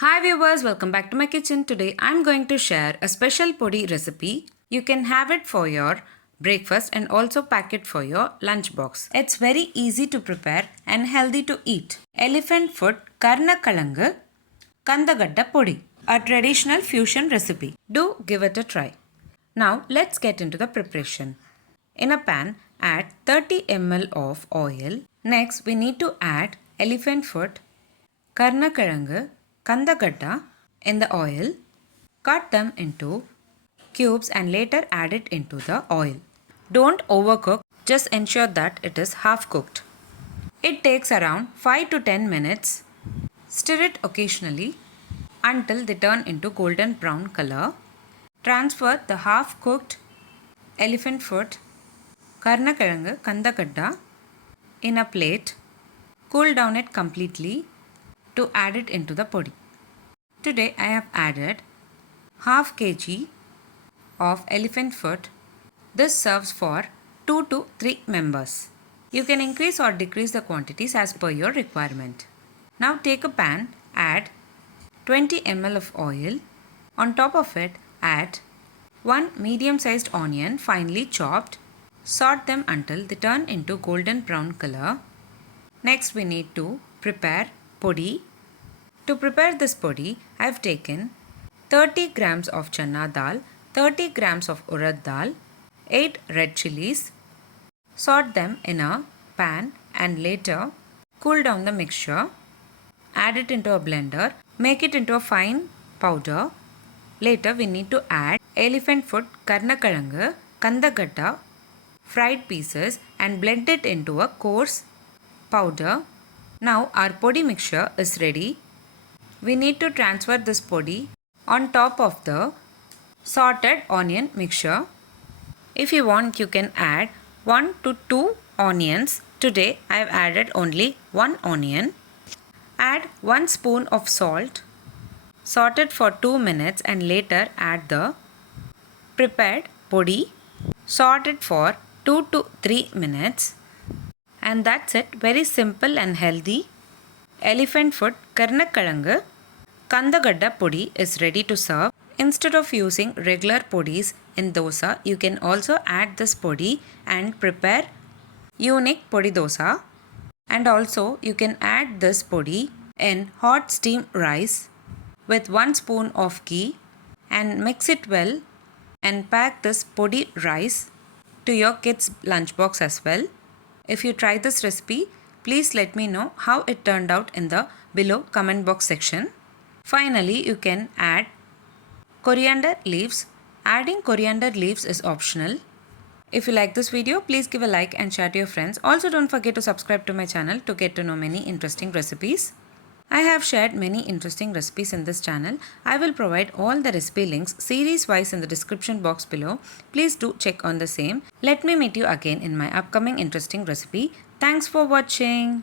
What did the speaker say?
Hi viewers, welcome back to my kitchen. Today I'm going to share a special podi recipe. You can have it for your breakfast and also pack it for your lunchbox. It's very easy to prepare and healthy to eat. Elephant foot karnakalangu kandagadda podi, a traditional fusion recipe. Do give it a try. Now let's get into the preparation. In a pan, add 30 ml of oil. Next we need to add elephant foot karnakalangu kandagadda in the oil. Cut them into cubes and later add it into the oil. Don't overcook, just ensure that it is half cooked. It takes around 5 to 10 minutes. Stir it occasionally until they turn into golden brown color. Transfer the half cooked elephant foot karnakalangu kandagadda in a plate. Cool down it completely to add it into the podi. Today I have added half kg of elephant foot. This serves for 2 to 3 members. You can increase or decrease the quantities as per your requirement. Now take a pan, add 20 ml of oil. On top of it, add 1 medium sized onion finely chopped. Saute them until they turn into golden brown color. Next we need to prepare podi. To prepare this podi, I have taken 30 grams of chana dal, 30 grams of urad dal, 8 red chilies. Saute them in a pan and later cool down the mixture. Add it into a blender. Make it into a fine powder. Later we need to add elephant foot karnakalangu kandagadda fried pieces and blend it into a coarse powder. Now our podi mixture is ready. We need to transfer this podi on top of the sorted onion mixture. If you want, you can add 1 to 2 onions. Today I have added only 1 onion. Add 1 spoon of salt. Saute it for 2 minutes and later add the prepared podi. Saute it for 2 to 3 minutes. And that's it. Very simple and healthy. Elephant foot karnakalangu kandagadda podi is ready to serve. Instead of using regular podis in dosa, you can also add this podi and prepare unique podi dosa. And also you can add this podi in hot steamed rice with 1 spoon of ghee and mix it well and pack this podi rice to your kids' lunchbox as well. If you try this recipe, please let me know how it turned out in the below comment box section. Finally, you can add coriander leaves. Adding coriander leaves is optional. If you like this video, please give a like and share to your friends. Also, don't forget to subscribe to my channel to get to know many interesting recipes. I have shared many interesting recipes in this channel. I will provide all the recipe links series wise in the description box below. Please do check on the same. Let me meet you again in my upcoming interesting recipe. Thanks for watching.